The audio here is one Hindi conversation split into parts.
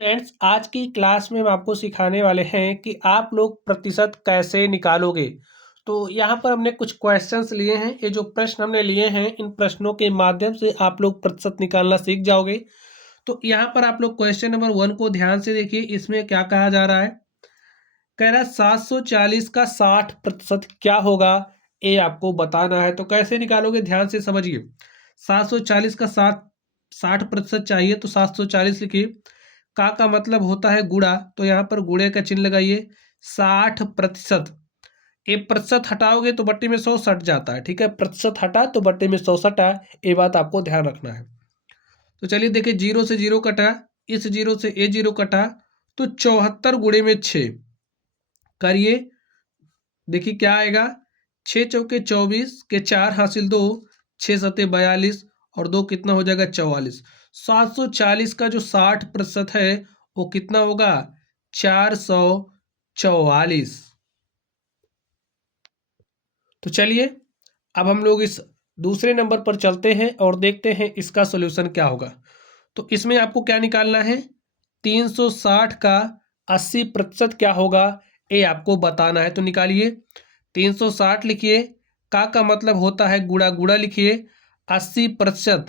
फ्रेंड्स, आज की क्लास में हम आपको सिखाने वाले हैं कि आप लोग प्रतिशत कैसे निकालोगे। तो यहाँ पर हमने कुछ क्वेश्चंस लिए हैं। ये जो प्रश्न हमने लिए हैं, इन प्रश्नों के माध्यम से आप लोग प्रतिशत निकालना सीख जाओगे। तो यहाँ पर आप लोग क्वेश्चन नंबर 1 को ध्यान से देखिए। इसमें क्या कहा जा रहा है? कह रहा है 740 का 60% क्या होगा, ये आपको बताना है। तो कैसे निकालोगे, ध्यान से समझिए। 740 का 60% चाहिए, तो 740 लिखिए। का मतलब होता है गुणा, तो यहाँ पर गुणे का चिन्ह लगाइए। 60%, ये प्रतिशत हटाओगे तो बट्टे में 100 सट जाता है। ठीक है, प्रतिशत हटा तो बट्टे में 100 सटा। ये बात आपको ध्यान रखना है। तो चलिए देखिए, जीरो से जीरो कटा, इस जीरो से ए जीरो कटा, तो 74 गुणे में 6 करिए। देखिए क्या आएगा, 6 चौके 24 के 4 हासिल 2, 6 सते 42 और 2 कितना हो जाएगा 44। 740 का जो 60% है वो कितना होगा, 444। तो चलिए अब हम लोग इस दूसरे नंबर पर चलते हैं और देखते हैं इसका सोल्यूशन क्या होगा। तो इसमें आपको क्या निकालना है, 360 का 80% क्या होगा, ये आपको बताना है। तो निकालिए, 360 लिखिए। का मतलब होता है गुणा, गुणा लिखिए। 80%,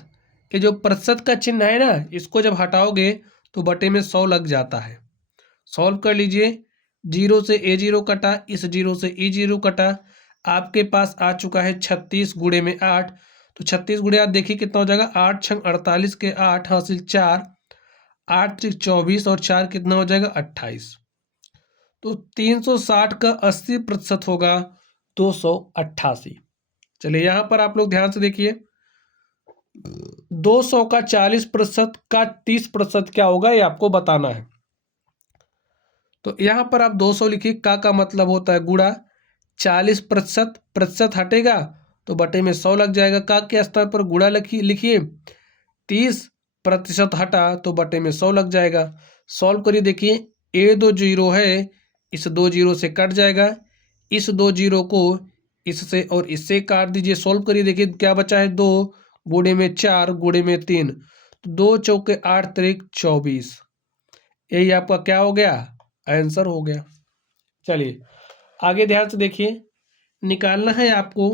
ये जो प्रतिशत का चिन्ह है ना, इसको जब हटाओगे तो बटे में 100 लग जाता है। सॉल्व कर लीजिए। जीरो से ए जीरो कटा, इस जीरो से ई जीरो कटा, आपके पास आ चुका है 36 गुणे में 8। तो 36 गुणे 8 देखिए कितना हो जाएगा, 8 छंग 48 के 8 हासिल 4, 8 त्रिक 24 और 4 कितना हो जाएगा 28। तो 360 का 80% होगा 288। चलिए यहाँ पर आप लोग ध्यान से देखिए, 200 का 40% का 30% क्या होगा, ये आपको बताना है। तो यहाँ पर आप 200 लिखिए। का मतलब होता है गुणा, 40%, प्रतिशत हटेगा तो बटे में 100 लग जाएगा। का के स्तर पर गुणा लिखिए। 30% हटा तो बटे में 100 लग जाएगा। सॉल्व करिए, देखिए ए दो जीरो है, इस दो जीरो से कट जाएगा। इस दो जीरो को इससे और इससे काट दीजिए। सॉल्व करिए, देखिए क्या बचा है, 2 गुणे में 4 गुणे में 3, तो 2 चौके 8 त्रिक 24। यही आपका क्या हो गया, आंसर हो गया। चलिए आगे ध्यान से देखिए, निकालना है आपको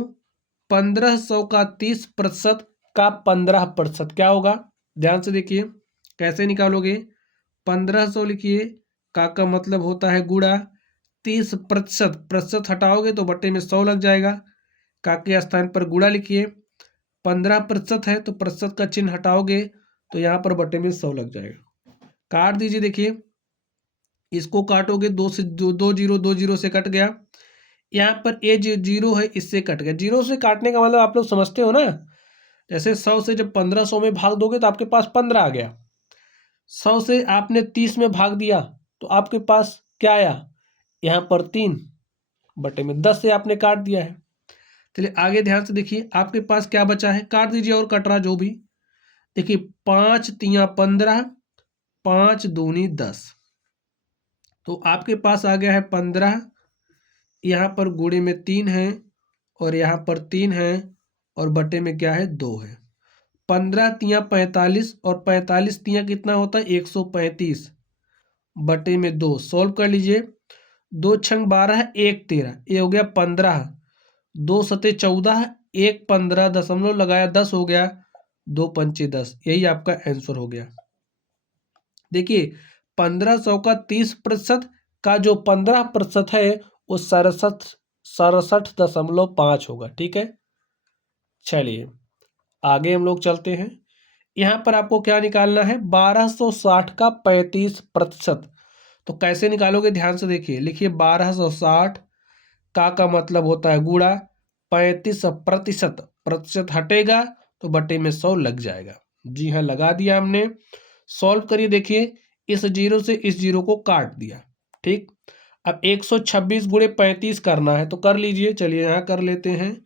1500 का 30% का 15% क्या होगा। ध्यान से देखिए कैसे निकालोगे। 1500 लिखिए। का मतलब होता है गुणा, 30%, प्रतिशत हटाओगे तो बट्टे में 100 लग जाएगा। का के स्थान पर गुणा लिखिए। 15% है तो प्रतिशत का चिन्ह हटाओगे तो यहाँ पर बट्टे में 100 लग जाएगा। काट दीजिए, देखिए इसको काटोगे, दो से दो जीरो से कट गया। यहाँ पर ए जीरो है, इससे कट गया। जीरो से काटने का मतलब आप लोग समझते हो ना, जैसे 100 से जब 1500 में भाग दोगे तो आपके पास 15 आ गया। 100 से आपने 30 में भाग दिया तो आपके पास क्या आया, यहाँ पर 3 बटे में 10 से आपने काट दिया है। चलिए आगे ध्यान से देखिए, आपके पास क्या बचा है, काट दीजिए और कट रहा जो भी। देखिए 5 तिया 15, 5 दूनी 10, तो आपके पास आ गया है 15। यहाँ पर गुणे में 3 है और यहाँ पर 3 है और बटे में क्या है, 2 है। 15 तिया 45 और 45 तिया कितना होता है, 135 बटे में 2। सॉल्व कर लीजिए। 2 छंग 12, 1 13, ये हो गया 15। 2 सते 14, 1 15 दशमलव लगाया 10 हो गया, 2 पंचे 10। यही आपका आंसर हो गया। देखिए 1500 का 30% का जो 15% है वो 67.5 होगा। ठीक है, चलिए आगे हम लोग चलते हैं। यहाँ पर आपको क्या निकालना है, 1260 का 35%। तो कैसे निकालोगे, ध्यान से देखिए। लिखिए 1260, का मतलब होता है गुणा, 35%, प्रतिशत हटेगा तो बटे में 100 लग जाएगा। जी हाँ, लगा दिया हमने। सॉल्व करिए, देखिए इस जीरो से इस जीरो को काट दिया। ठीक, अब 126 गुणे 35 करना है तो कर लीजिए। चलिए यहाँ कर लेते हैं।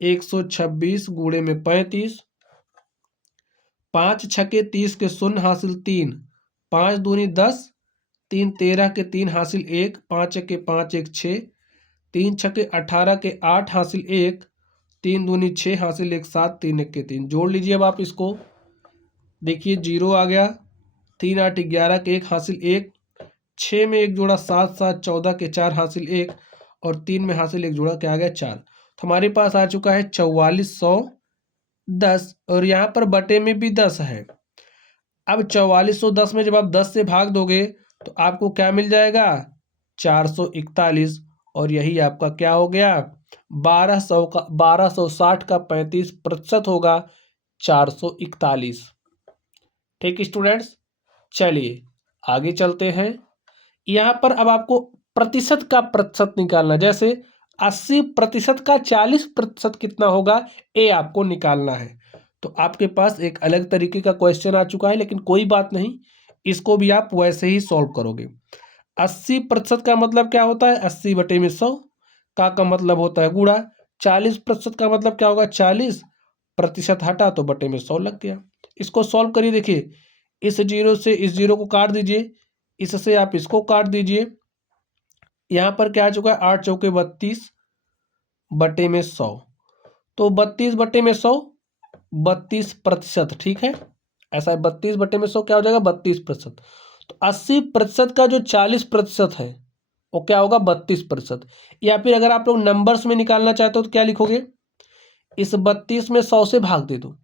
126 गुणे में 35, 5 छके 30 के शून्य हासिल 3, 5 दूनी 10, 3 13 के 3 हासिल 1, 5 के 5 1 6, 3 छके 18 के 8 हासिल 1, 3 दूनी 6 हासिल 1 7, 3 1 के 3। जोड़ लीजिए अब आप इसको। देखिए जीरो आ गया, 3 8 11 के 1 हासिल 1, 6 में एक जोड़ा 7 7 14 के 4 हासिल 1 और 3 में हासिल एक जोड़ा क्या आ गया 4। तो हमारे पास आ चुका है 4410 और यहाँ पर बटे में भी 10 है। अब 4410 में जब आप 10 से भाग दोगे तो आपको क्या मिल जाएगा 441 और यही आपका क्या हो गया 1260 का 35% होगा 441। ठीक स्टूडेंट्स, चलिए आगे चलते हैं। यहाँ पर अब आपको प्रतिशत का प्रतिशत निकालना, जैसे 80% का 40% कितना होगा ये आपको निकालना है। तो आपके पास एक अलग तरीके का क्वेश्चन आ चुका है, लेकिन कोई बात नहीं, इसको भी आप वैसे ही सॉल्व करोगे। 80% का मतलब क्या होता है 80 बटे में 100 का मतलब होता है गुणा। 40% का मतलब क्या होगा 40% हटा तो बटे में 100 लग गया। इसको सॉल्व करिए, देखिए इस जीरो से इस जीरो को काट दीजिए, इससे आप इसको काट दीजिए। यहाँ पर क्या आ चुका है 8 चौके 32 बटे में 100, तो 32 बटे में 100 32%। ठीक है, ऐसा है 32 बटे में 100 क्या हो जाएगा 32%। तो 80% का जो 40% है वो क्या होगा 32%। या फिर अगर आप लोग नंबर्स में निकालना चाहते हो तो क्या लिखोगे, इस 32 में 100 से भाग दे दो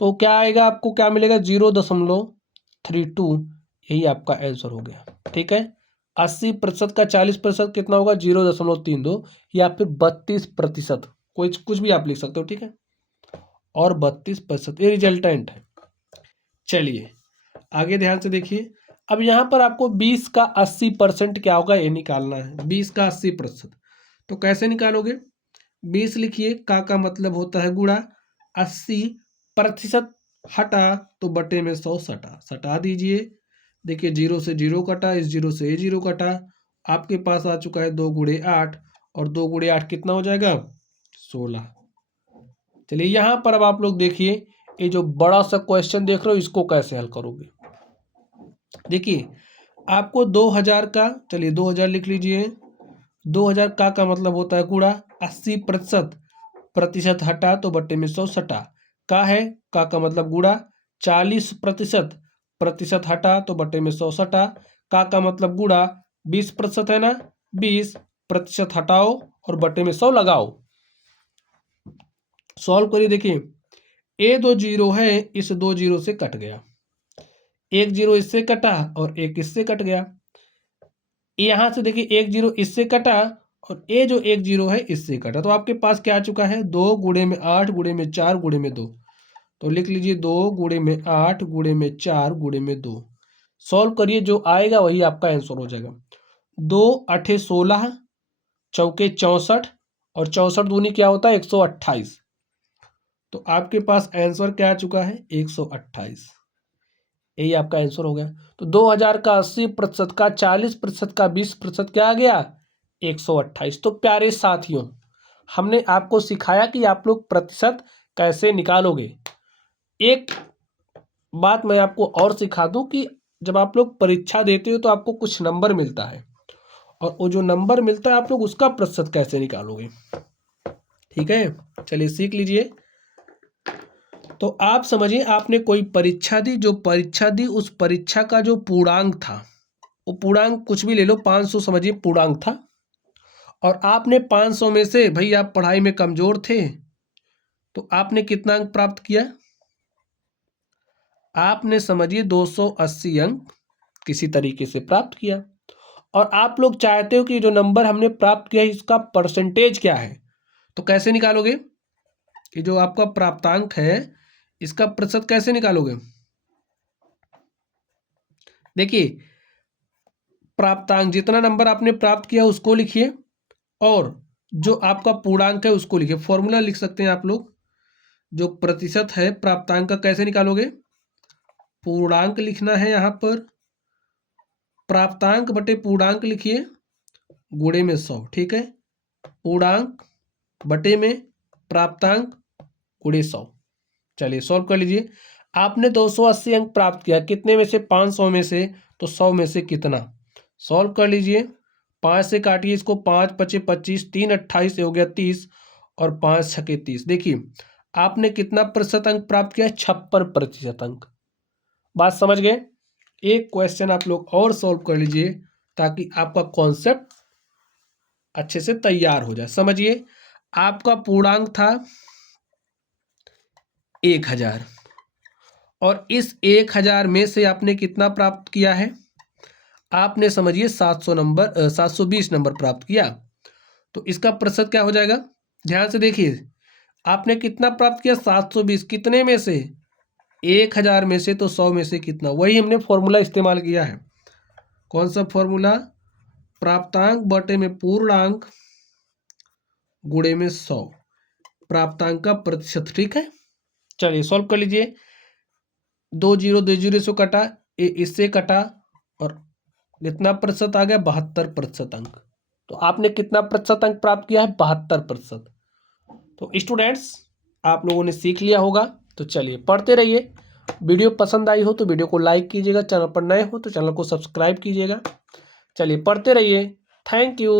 तो क्या आएगा, आपको क्या मिलेगा 0.32। यही आपका आंसर हो गया। ठीक है, 80% का 40% कितना होगा 0.32 या फिर 32%, कोई कुछ भी आप लिख सकते हो। ठीक है, और 32% ये रिजल्टेंट है। चलिए आगे ध्यान से देखिए। अब यहाँ पर आपको 20 का 80% क्या होगा ये निकालना है। 20 का 80%, तो कैसे निकालोगे, 20 लिखिए का मतलब होता है गुणा, 80% हटा तो बटे में 100 सटा, सटा दीजिए। देखिए 0 से 0 कटा, इस 0 से ये 0 कटा, आपके पास आ चुका है 2 गुणे 8 और 2 गुणे 8 कितना हो जाएगा 16। चलिए यहाँ पर अब आप लोग देखिए, ये जो बड़ा सा क्वेश्चन देख रहे हो इसको कैसे हल करोगे। देखिए आपको 2000 का, चलिए 2000 लिख लीजिए। 2000 का मतलब होता है गुणा, 80% प्रतिशत हटा तो बटे में 100 सटा, का है का मतलब गुणा, 40% प्रतिशत हटा तो बटे में 100 सटा, का मतलब गुणा, 20% है ना, 20% हटाओ और बटे में 100 लगाओ। सॉल्व करिए, देखिए ये 2 जीरो है, इस 2 जीरो से कट गया, एक जीरो इससे कटा और एक इससे कट गया। यहां से देखिए एक जीरो इससे कटा और ये जो एक जीरो है इससे कटा, तो आपके पास क्या आ चुका है 2 गुणे में 8 गुणे में 4 गुणे में 2। तो लिख लीजिए 2 गुणे में 8 गुणे में 4 गुणे में 2। सॉल्व करिए, जो आएगा वही आपका आंसर हो जाएगा। 2 अठे 16 चौके 64 और 64 दूनी क्या होता है 128। तो आपके पास आंसर क्या आ चुका है 128। यही आपका आंसर हो गया। तो 2000 का 80% का 40% का 20% क्या आ गया 128। तो प्यारे साथियों, हमने आपको सिखाया कि आप लोग प्रतिशत कैसे निकालोगे। एक बात मैं आपको और सिखा दूं कि जब आप लोग परीक्षा देते हो तो आपको कुछ नंबर मिलता है, और वो जो नंबर मिलता है आप लोग उसका प्रतिशत कैसे निकालोगे। ठीक है, चलिए सीख लीजिए। तो आप समझिए आपने कोई परीक्षा दी, जो परीक्षा दी उस परीक्षा का जो पूर्णांक था, वो पूर्णांक कुछ भी ले लो, 500 समझिए पूर्णांक था, और आपने 500 में से, भाई आप पढ़ाई में कमजोर थे तो आपने कितना अंक प्राप्त किया, आपने समझिए 280 अंक किसी तरीके से प्राप्त किया। और आप लोग चाहते हो कि जो नंबर हमने प्राप्त किया इसका परसेंटेज क्या है, तो कैसे निकालोगे कि जो आपका प्राप्तांक है इसका प्रतिशत कैसे निकालोगे। देखिए प्राप्तांक, जितना नंबर आपने प्राप्त किया उसको लिखिए और जो आपका पूर्णांक है उसको लिखिए। फॉर्मूला लिख सकते हैं आप लोग, जो प्रतिशत है प्राप्तांक का कैसे निकालोगे, पूर्णांक लिखना है यहाँ पर, प्राप्तांक बटे पूर्णांक लिखिए गुणे में 100। ठीक है, पूर्णांक बटे में प्राप्तांक गुणे 100। चलिए सॉल्व कर लीजिए। आपने 280 अंक प्राप्त किया, कितने में से 500 में से, तो 100 में से कितना। सॉल्व कर लीजिए, 5 से काटिए इसको, 5 पचे 25, 3 28 हो गया 30 और 5 छके 30। देखिए आपने कितना प्रतिशत अंक प्राप्त किया 56% अंक। बात समझ गए। एक क्वेश्चन आप लोग और सॉल्व कर लीजिए ताकि आपका कॉन्सेप्ट अच्छे से तैयार हो जाए। समझिए, आपका पूर्णांक था 1000 और इस 1000 में से आपने कितना प्राप्त किया है? आपने समझिए 720 नंबर प्राप्त किया। तो इसका प्रतिशत क्या हो जाएगा? ध्यान से देखिए, आपने कितना प्राप्त किया? 720। कितने में से? 1000 में से। तो 100 में से कितना? वही हमने फॉर्मूला इस्तेमाल किया है। कौन सा फॉर्मूला? प्राप्तांक बटे में पूर्णांक गुणे में 100, प्राप्तांक का प्रतिशत। ठीक है, चलिए सॉल्व कर लीजिए। 2 जीरो से कटा, इससे कटा और कितना प्रतिशत आ गया? 72% अंक। तो आपने कितना प्रतिशत अंक प्राप्त किया है? 72%। तो स्टूडेंट्स, आप लोगों ने सीख लिया होगा। तो चलिए पढ़ते रहिए। वीडियो पसंद आई हो तो वीडियो को लाइक कीजिएगा, चैनल पर नए हो तो चैनल को सब्सक्राइब कीजिएगा। चलिए पढ़ते रहिए। Thank you.